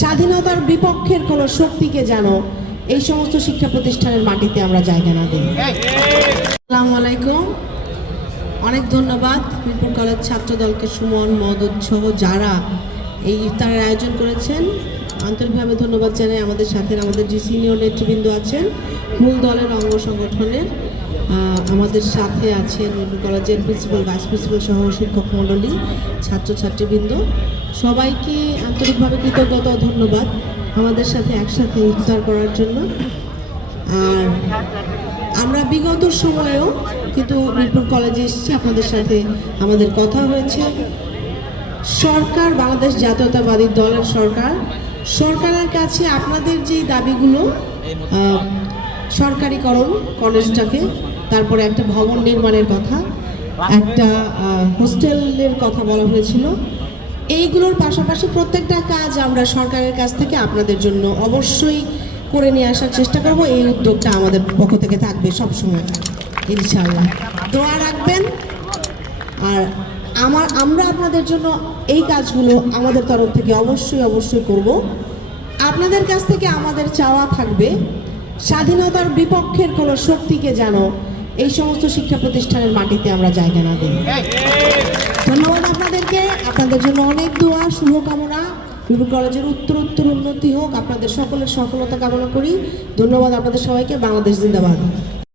স্বাধীনতার বিপক্ষের কোনো শক্তিকে যেন এই সমস্ত শিক্ষা প্রতিষ্ঠানের মাটিতে আমরা জায়গা না দিই। আসসালামু আলাইকুম, অনেক ধন্যবাদ মিরপুর কলেজ ছাত্র দলকে, সুমন, মদত সহ যারা এই ইফতারের আয়োজন করেছেন। আন্তরিকভাবে ধন্যবাদ জানাই। আমাদের সাথে আমাদের যে সিনিয়র নেতৃবৃন্দ আছেন, মূল দলের অঙ্গ সংগঠনের আমাদের সাথে আছেন মিরপুর কলেজের প্রিন্সিপাল, ভাইস প্রিন্সিপাল সহ শিক্ষক মণ্ডলী, ছাত্রছাত্রীবৃন্দ, সবাইকে আন্তরিকভাবে কৃতজ্ঞতা ও ধন্যবাদ আমাদের সাথে একসাথে ইফতার করার জন্য। আর আমরা বিগত সময়েও কিন্তু মিরপুর কলেজে এসেছি, আপনাদের সাথে আমাদের কথা হয়েছে। সরকার বাংলাদেশ জাতীয়তাবাদী দলের সরকারের কাছে আপনাদের যে দাবিগুলো, সরকারিকরণ কলেজটাকে, তারপরে একটা ভবন নির্মাণের কথা, একটা হোস্টেলের কথা বলা হয়েছিল, এইগুলোর পাশাপাশি প্রত্যেকটা কাজ আমরা সরকারের কাছ থেকে আপনাদের জন্য অবশ্যই করে নিয়ে আসার চেষ্টা করব। এই উদ্যোগটা আমাদের পক্ষ থেকে থাকবে সবসময়, ইনশাআল্লাহ। দোয়া রাখবেন। আর আমরা আপনাদের জন্য এই কাজগুলো আমাদের তরফ থেকে অবশ্যই করব। আপনাদের কাছ থেকে আমাদের চাওয়া থাকবে, স্বাধীনতার বিপক্ষের কোনো শক্তিকে যেন এই সমস্ত শিক্ষা প্রতিষ্ঠানের মাটিতে আমরা জায়গা না দিই। ধন্যবাদ আপনাদেরকে। আপনাদের জন্য অনেক দোয়া, শুভকামনা। মিরপুর কলেজের উত্তর উন্নতি হোক। আপনাদের সকলের সফলতা কামনা করি। ধন্যবাদ আপনাদের সবাইকে। বাংলাদেশ জিন্দাবাদ।